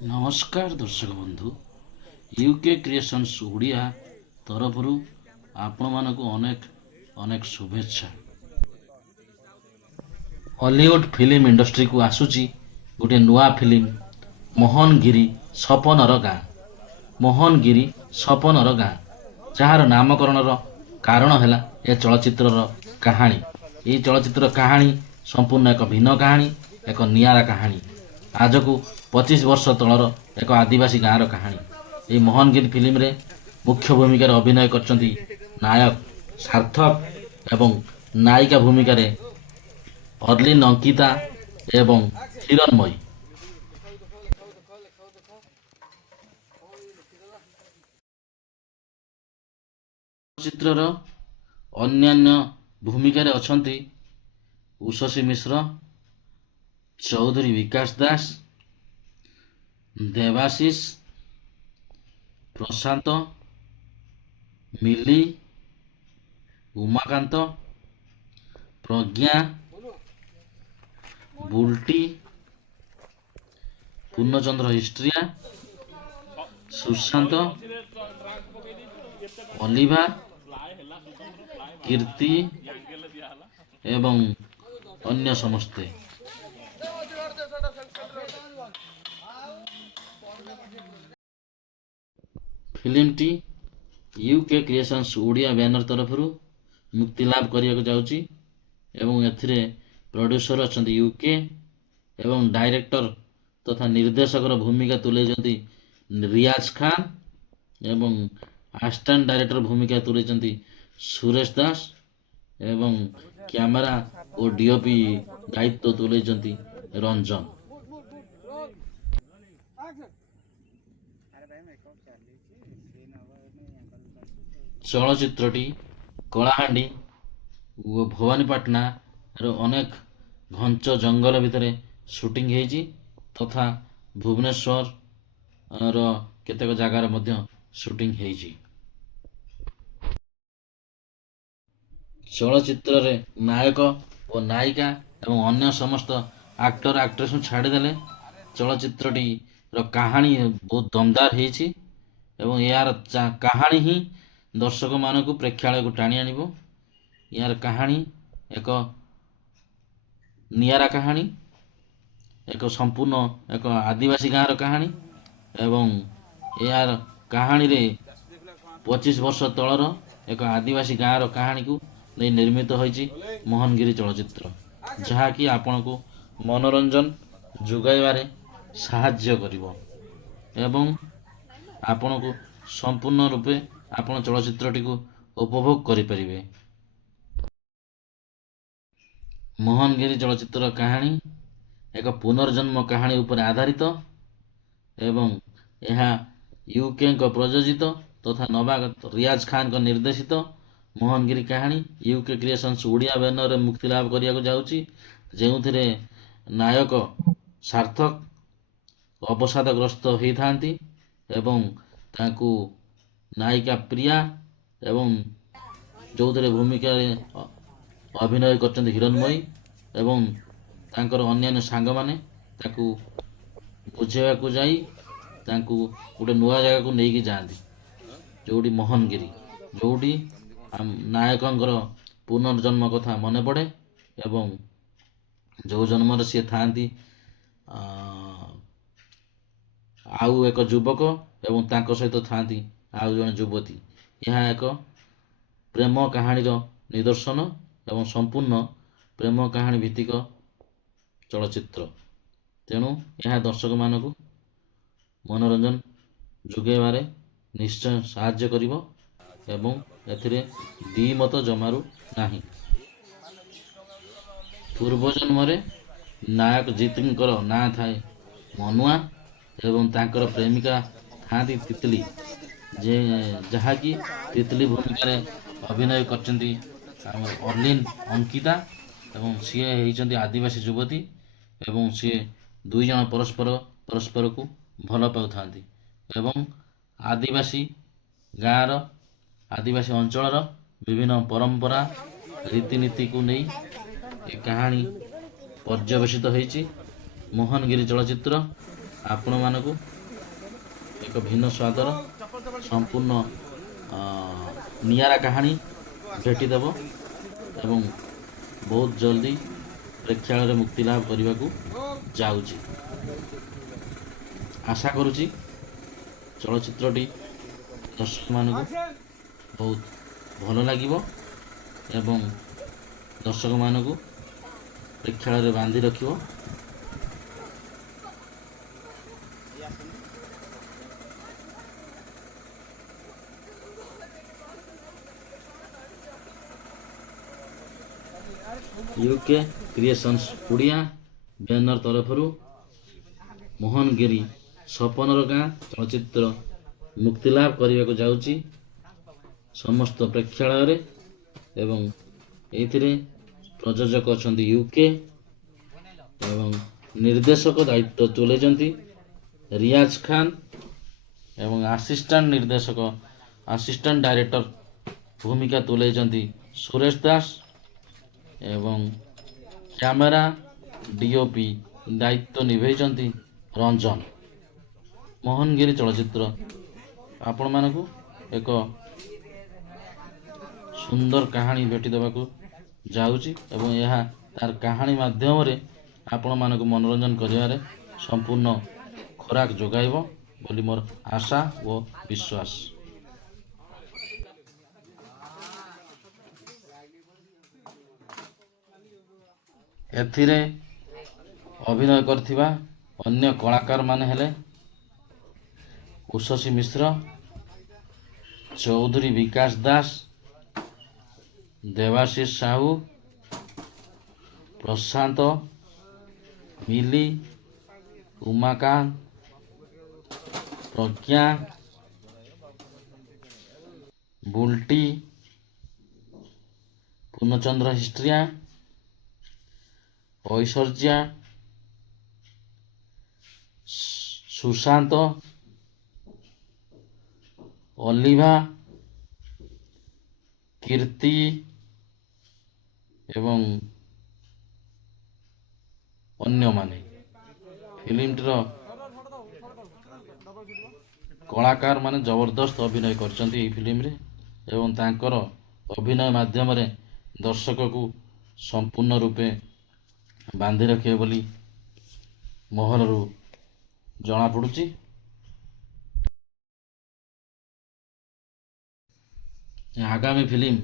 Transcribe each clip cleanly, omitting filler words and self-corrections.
ନମସ୍କାର ଦର୍ଶକ ବନ୍ଧୁ, ୟୁକେ କ୍ରିଏସନ୍ସ ଓଡ଼ିଆ ତରଫରୁ ଆପଣମାନଙ୍କୁ ଅନେକ ଅନେକ ଶୁଭେଚ୍ଛା। ହଲିଉଡ୍ ଫିଲ୍ମ ଇଣ୍ଡଷ୍ଟ୍ରିକୁ ଆସୁଛି ଗୋଟିଏ ନୂଆ ଫିଲ୍ମ ମୋହନଗିରି ସପନର ଗାଁ। ମୋହନଗିରି ସପନର ଗାଁ, ଯାହାର ନାମକରଣର କାରଣ ହେଲା ଏ ଚଳଚ୍ଚିତ୍ରର କାହାଣୀ। ଏହି ଚଳଚ୍ଚିତ୍ରର କାହାଣୀ ସମ୍ପୂର୍ଣ୍ଣ ଏକ ଭିନ୍ନ କାହାଣୀ, ଏକ ନିଆରା କାହାଣୀ। ଆଜକୁ 25 ବର୍ଷ ତଳର ଏକ ଆଦିବାସୀ ଗାଁର କାହାଣୀ। ଏହି ମୋହନଗିରି ଫିଲ୍ମରେ ମୁଖ୍ୟ ଭୂମିକାରେ ଅଭିନୟ କରିଛନ୍ତି ନାୟକ ସାର୍ଥକ ଏବଂ ନାୟିକା ଭୂମିକାରେ ଅର୍ଲିନ୍ ଅଙ୍କିତା ଏବଂ ହିରଣ୍ମୟୀ। ଚଳଚ୍ଚିତ୍ରର ଅନ୍ୟାନ୍ୟ ଭୂମିକାରେ ଅଛନ୍ତି ଉଷସୀ ମିଶ୍ର, ଚୌଧୁରୀ ବିକାଶ ଦାସ, ଦେବାଶିଷ, ପ୍ରଶାନ୍ତ, ମିଲି, ଉମାକାନ୍ତ, ପ୍ରଜ୍ଞା, ବୁଲ୍ଟି, ପୂର୍ଣ୍ଣଚନ୍ଦ୍ର ହିଷ୍ଟ୍ରିଆ, ସୁଶାନ୍ତ, ଅଲିଭା, କୀର୍ତ୍ତି ଏବଂ ଅନ୍ୟ ସମସ୍ତେ। ଫିଲ୍ମଟି ୟୁକେ କ୍ରିଏସନ୍ସ ଓଡ଼ିଆ ବ୍ୟାନର ତରଫରୁ ମୁକ୍ତିଲାଭ କରିବାକୁ ଯାଉଛି ଏବଂ ଏଥିରେ ପ୍ରଡ୍ୟୁସର ଅଛନ୍ତି ୟୁକେ ଏବଂ ଡାଇରେକ୍ଟର ତଥା ନିର୍ଦ୍ଦେଶକର ଭୂମିକା ତୁଲାଇଛନ୍ତି ରିୟାଜ ଖାନ ଏବଂ ଆସିଷ୍ଟାଣ୍ଟ ଡାଇରେକ୍ଟର ଭୂମିକା ତୁଲାଇଛନ୍ତି ସୁରେଶ ଦାସ ଏବଂ କ୍ୟାମେରା ଓ ଡିଓପି ଦାୟିତ୍ୱ ତୁଲାଇଛନ୍ତି ରଞ୍ଜନ। ଚଳଚ୍ଚିତ୍ରଟି କଳାହାଣ୍ଡି ଓ ଭବାନୀପାଟଣାର ଅନେକ ଘଞ୍ଚ ଜଙ୍ଗଲ ଭିତରେ ସୁଟିଂ ହେଇଛି ତଥା ଭୁବନେଶ୍ୱରର କେତେକ ଜାଗାରେ ମଧ୍ୟ ସୁଟିଂ ହେଇଛି। ଚଳଚ୍ଚିତ୍ରରେ ନାୟକ ଓ ନାୟିକା ଏବଂ ଅନ୍ୟ ସମସ୍ତ ଆକ୍ଟର ଆକ୍ଟ୍ରେସଙ୍କୁ ଛାଡ଼ିଦେଲେ ଚଳଚ୍ଚିତ୍ରଟିର କାହାଣୀ ବହୁତ ଦମଦାର ହେଇଛି ଏବଂ ଏହାର କାହାଣୀ ହିଁ ଦର୍ଶକମାନଙ୍କୁ ପ୍ରେକ୍ଷାଳୟକୁ ଟାଣି ଆଣିବ। ଏହାର କାହାଣୀ ଏକ ନିଆରା କାହାଣୀ, ଏକ ସମ୍ପୂର୍ଣ୍ଣ ଏକ ଆଦିବାସୀ ଗାଁର କାହାଣୀ ଏବଂ ଏହାର କାହାଣୀରେ 25 ବର୍ଷ ତଳର ଏକ ଆଦିବାସୀ ଗାଁର କାହାଣୀକୁ ନେଇ ନିର୍ମିତ ହୋଇଛି ମୋହନଗିରି ଚଳଚ୍ଚିତ୍ର, ଯାହାକି ଆପଣଙ୍କୁ ମନୋରଞ୍ଜନ ଯୋଗାଇବାରେ ସାହାଯ୍ୟ କରିବ ଏବଂ ଆପଣଙ୍କୁ ସମ୍ପୂର୍ଣ୍ଣ ରୂପେ ଆପଣ ଚଳଚ୍ଚିତ୍ରଟିକୁ ଉପଭୋଗ କରିପାରିବେ। ମୋହନଗିରି ଚଳଚ୍ଚିତ୍ରର କାହାଣୀ ଏକ ପୁନର୍ଜନ୍ମ କାହାଣୀ ଉପରେ ଆଧାରିତ ଏବଂ ଏହା ୟୁକେଙ୍କ ପ୍ରଯୋଜିତ ତଥା ନବାଗତ ରିୟାଜ ଖାନଙ୍କ ନିର୍ଦ୍ଦେଶିତ ମୋହନଗିରି କାହାଣୀ ୟୁକେ କ୍ରିଏସନ୍ସ ଓଡ଼ିଆ ବ୍ୟାନରରେ ମୁକ୍ତିଲାଭ କରିବାକୁ ଯାଉଛି, ଯେଉଁଥିରେ ନାୟକ ସାର୍ଥକ ଅବସାଦଗ୍ରସ୍ତ ହୋଇଥାନ୍ତି ଏବଂ ତାଙ୍କୁ ନାୟିକା ପ୍ରିୟା ଏବଂ ଯେଉଁଥିରେ ଭୂମିକାରେ ଅଭିନୟ କରିଛନ୍ତି ହିରଣ୍ମୟୀ ଏବଂ ତାଙ୍କର ଅନ୍ୟାନ୍ୟ ସାଙ୍ଗମାନେ ତାକୁ ବୁଝେଇବାକୁ ଯାଇ ତାଙ୍କୁ ଗୋଟେ ନୂଆ ଜାଗାକୁ ନେଇକି ଯାଆନ୍ତି, ଯେଉଁଠି ମୋହନଗିରି, ଯେଉଁଠି ନାୟକଙ୍କର ପୁନର୍ଜନ୍ମ କଥା ମନେ ପଡ଼େ ଏବଂ ଯେଉଁ ଜନ୍ମରେ ସିଏ ଥାଆନ୍ତି ଆଉ ଏକ ଯୁବକ ଏବଂ ତାଙ୍କ ସହିତ ଥାଆନ୍ତି ଆଉ ଜଣେ ଯୁବତୀ। ଏହା ଏକ ପ୍ରେମ କାହାଣୀର ନିଦର୍ଶନ ଏବଂ ସମ୍ପୂର୍ଣ୍ଣ ପ୍ରେମ କାହାଣୀ ଭିତ୍ତିକ ଚଳଚ୍ଚିତ୍ର, ତେଣୁ ଏହା ଦର୍ଶକମାନଙ୍କୁ ମନୋରଞ୍ଜନ ଯୋଗାଇବାରେ ନିଶ୍ଚୟ ସାହାଯ୍ୟ କରିବ ଏବଂ ଏଥିରେ ଦ୍ୱିମତ ଜମାରୁ ନାହିଁ। ପୂର୍ବଜନ୍ମରେ ନାୟକ ଜିତଙ୍କର ନାଁ ଥାଏ ମନୁଆ ଏବଂ ତାଙ୍କର ପ୍ରେମିକା ଥାଆନ୍ତି ତିତଲି, ଯାହାକି ତିତଲି ଭୂମିକାରେ ଅଭିନୟ କରିଛନ୍ତି ଆମର ଅର୍ଲିନ୍ ଅଙ୍କିତା ଏବଂ ସିଏ ହେଇଛନ୍ତି ଆଦିବାସୀ ଯୁବତୀ ଏବଂ ସିଏ ଦୁଇ ଜଣ ପରସ୍ପରକୁ ଭଲ ପାଉଥାନ୍ତି ଏବଂ ଆଦିବାସୀ ଗାଁର ଆଦିବାସୀ ଅଞ୍ଚଳର ବିଭିନ୍ନ ପରମ୍ପରା ରୀତିନୀତିକୁ ନେଇ ଏ କାହାଣୀ ପର୍ଯ୍ୟବେସିତ ହୋଇଛି। ମୋହନଗିରି ଚଳଚ୍ଚିତ୍ର ଆପଣମାନଙ୍କୁ ଏକ ଭିନ୍ନ ସ୍ୱାଦର ସମ୍ପୂର୍ଣ୍ଣ ନିଆରା କାହାଣୀ ଭେଟିଦେବ ଏବଂ ବହୁତ ଜଲ୍ଦି ପ୍ରେକ୍ଷାଳୟରେ ମୁକ୍ତି ଲାଭ କରିବାକୁ ଯାଉଛି। ଆଶା କରୁଛି ଚଳଚ୍ଚିତ୍ରଟି ଦର୍ଶକମାନଙ୍କୁ ବହୁତ ଭଲ ଲାଗିବ ଏବଂ ଦର୍ଶକମାନଙ୍କୁ ପ୍ରେକ୍ଷାଳୟରେ ବାନ୍ଧି ରଖିବ। ୟୁକେ କ୍ରିଏସନ୍ସ ଓଡ଼ିଆ ବ୍ୟାନର ତରଫରୁ ମୋହନଗିରି ସପନର ଗାଁ ଚଳଚ୍ଚିତ୍ର ମୁକ୍ତିଲାଭ କରିବାକୁ ଯାଉଛି ସମସ୍ତ ପ୍ରେକ୍ଷାଳୟରେ ଏବଂ ଏଥିରେ ପ୍ରଯୋଜକ ଅଛନ୍ତି ୟୁକେ ଏବଂ ନିର୍ଦ୍ଦେଶକ ଦାୟିତ୍ୱ ତୁଲେଇଛନ୍ତି ରିୟାଜ ଖାନ ଏବଂ ଆସିଷ୍ଟାଣ୍ଟ ଡାଇରେକ୍ଟର ଭୂମିକା ତୁଲେଇଛନ୍ତି ସୁରେଶ ଦାସ ଏବଂ କ୍ୟାମେରା ଡିଓପି ଦାୟିତ୍ୱ ନିଭେଇଛନ୍ତି ରଞ୍ଜନ। ମୋହନଗିରି ଚଳଚ୍ଚିତ୍ର ଆପଣମାନଙ୍କୁ ଏକ ସୁନ୍ଦର କାହାଣୀ ଭେଟି ଦେବାକୁ ଯାଉଛି ଏବଂ ଏହା ତାର କାହାଣୀ ମାଧ୍ୟମରେ ଆପଣମାନଙ୍କୁ ମନୋରଞ୍ଜନ କରିବାରେ ସମ୍ପୂର୍ଣ୍ଣ ଖୋରାକ ଯୋଗାଇବ ବୋଲି ମୋର ଆଶା ଓ ବିଶ୍ୱାସ। ଏଥିରେ ଅଭିନୟ କରିଥିବା ଅନ୍ୟ କଳାକାରମାନେ ହେଲେ ଉଷସୀ ମିଶ୍ର, ଚୌଧୁରୀ ବିକାଶ ଦାସ, ଦେବାଶିଷ ସାହୁ, ପ୍ରଶାନ୍ତ, ମିଲି, ଉମାକାନ୍ତ, ପ୍ରଜ୍ଞା, ବୁଲଟି, ପୂର୍ଣ୍ଣଚନ୍ଦ୍ର ହିଷ୍ଟ୍ରିଆ, ଐଶ୍ୱର୍ଯ୍ୟା, ସୁଶାନ୍ତ, ଅଲିଭା, କୀର୍ତ୍ତି ଏବଂ ଅନ୍ୟମାନେ। ଫିଲ୍ମଟିର କଳାକାରମାନେ ଜବରଦସ୍ତ ଅଭିନୟ କରିଛନ୍ତି ଏହି ଫିଲ୍ମରେ ଏବଂ ତାଙ୍କର ଅଭିନୟ ମାଧ୍ୟମରେ ଦର୍ଶକକୁ ସମ୍ପୂର୍ଣ୍ଣ ରୂପେ ବାନ୍ଧି ରଖିବେ ବୋଲି ମହଲରୁ ଜଣାପଡ଼ୁଛି। ଆଗାମୀ ଫିଲ୍ମ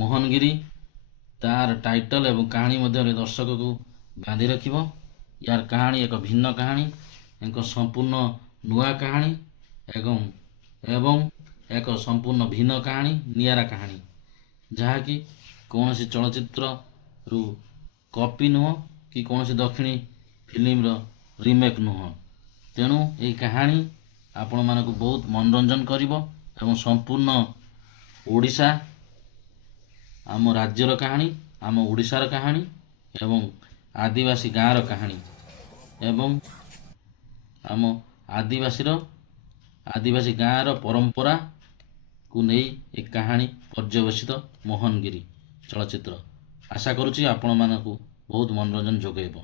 ମୋହନଗିରି ତାର ଟାଇଟଲ ଏବଂ କାହାଣୀ ମଧ୍ୟରେ ଦର୍ଶକକୁ ବାନ୍ଧି ରଖିବ। ୟାର କାହାଣୀ ଏକ ଭିନ୍ନ କାହାଣୀ, ଏକ ସମ୍ପୂର୍ଣ୍ଣ ନୂଆ କାହାଣୀ ଏବଂ ଏକ ସମ୍ପୂର୍ଣ୍ଣ ଭିନ୍ନ କାହାଣୀ, ନିଆରା କାହାଣୀ, ଯାହାକି କୌଣସି ଚଳଚ୍ଚିତ୍ରରୁ କପି ନୁହଁ କି କୌଣସି ଦକ୍ଷିଣୀ ଫିଲ୍ମର ରିମେକ୍ ନୁହଁ। ତେଣୁ ଏହି କାହାଣୀ ଆପଣମାନଙ୍କୁ ବହୁତ ମନୋରଞ୍ଜନ କରିବ ଏବଂ ସମ୍ପୂର୍ଣ୍ଣ ଓଡ଼ିଶା, ଆମ ରାଜ୍ୟର କାହାଣୀ, ଆମ ଓଡ଼ିଶାର କାହାଣୀ ଏବଂ ଆଦିବାସୀ ଗାଁର କାହାଣୀ ଏବଂ ଆମ ଆଦିବାସୀ ଗାଁର ପରମ୍ପରାକୁ ନେଇ ଏ କାହାଣୀ ପର୍ଯ୍ୟବେସିତ ମୋହନଗିରି ଚଳଚ୍ଚିତ୍ର। ଆଶା କରୁଛି ଆପଣମାନଙ୍କୁ ବହୁତ ମନୋରଞ୍ଜନ ଯୋଗାଇବ।